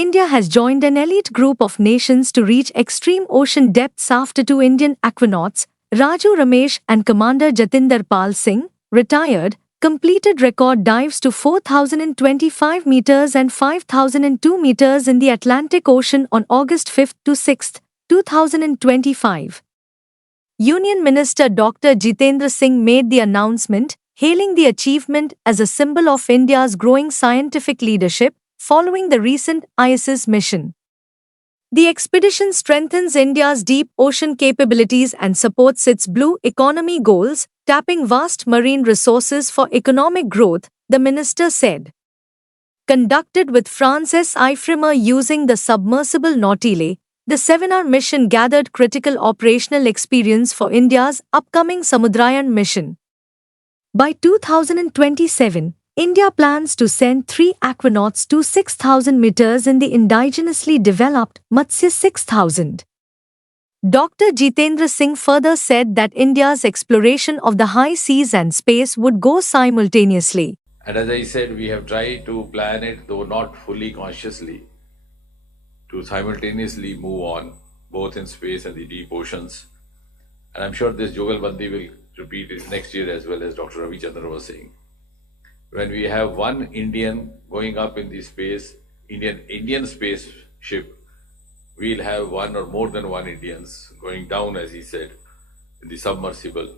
India has joined an elite group of nations to reach extreme ocean depths after two Indian aquanauts, Raju Ramesh and Commander Jatinder Pal Singh, retired, completed record dives to 4,025 meters and 5,002 meters in the Atlantic Ocean on August 5 to 6, 2025. Union Minister Dr. Jitendra Singh made the announcement, hailing the achievement as a symbol of India's growing scientific leadership following the recent ISS mission. The expedition strengthens India's deep ocean capabilities and supports its blue economy goals, tapping vast marine resources for economic growth, the minister said. Conducted with Francis Ifremer using the submersible Nautile, the 7-hour mission gathered critical operational experience for India's upcoming Samudrayan mission. By 2027, India plans to send 3 aquanauts to 6,000 meters in the indigenously developed Matsya 6000. Dr. Jitendra Singh further said that India's exploration of the high seas and space would go simultaneously. And as I said, we have tried to plan it, though not fully consciously, to simultaneously move on, both in space and the deep oceans. And I'm sure this Jugalbandi will repeat it next year as well, as Dr. Ravi Chandra was saying. When we have one Indian going up in the space, Indian spaceship, we'll have one or more than one Indians going down, as he said, in the submersible,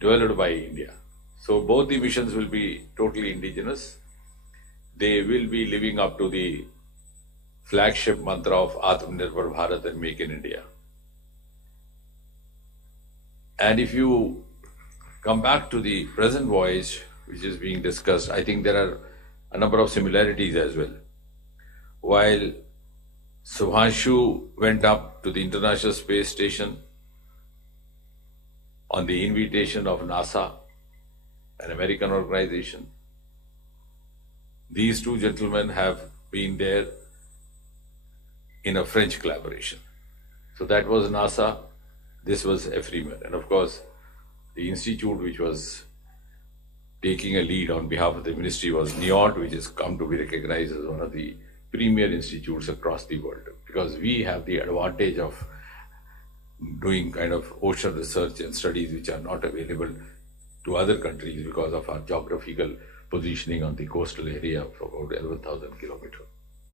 developed by India. So both the missions will be totally indigenous. They will be living up to the flagship mantra of Atmanirbhar Bharat and Make in India. And if you come back to the present voyage, which is being discussed, I think there are a number of similarities as well. While Subhanshu went up to the International Space Station on the invitation of NASA, an American organization, these two gentlemen have been there in a French collaboration. So that was NASA, this was Ifremer. And of course, the institute which was taking a lead on behalf of the ministry was NIOT, which has come to be recognized as one of the premier institutes across the world, because we have the advantage of doing kind of ocean research and studies which are not available to other countries because of our geographical positioning on the coastal area of about 11,000 kilometers.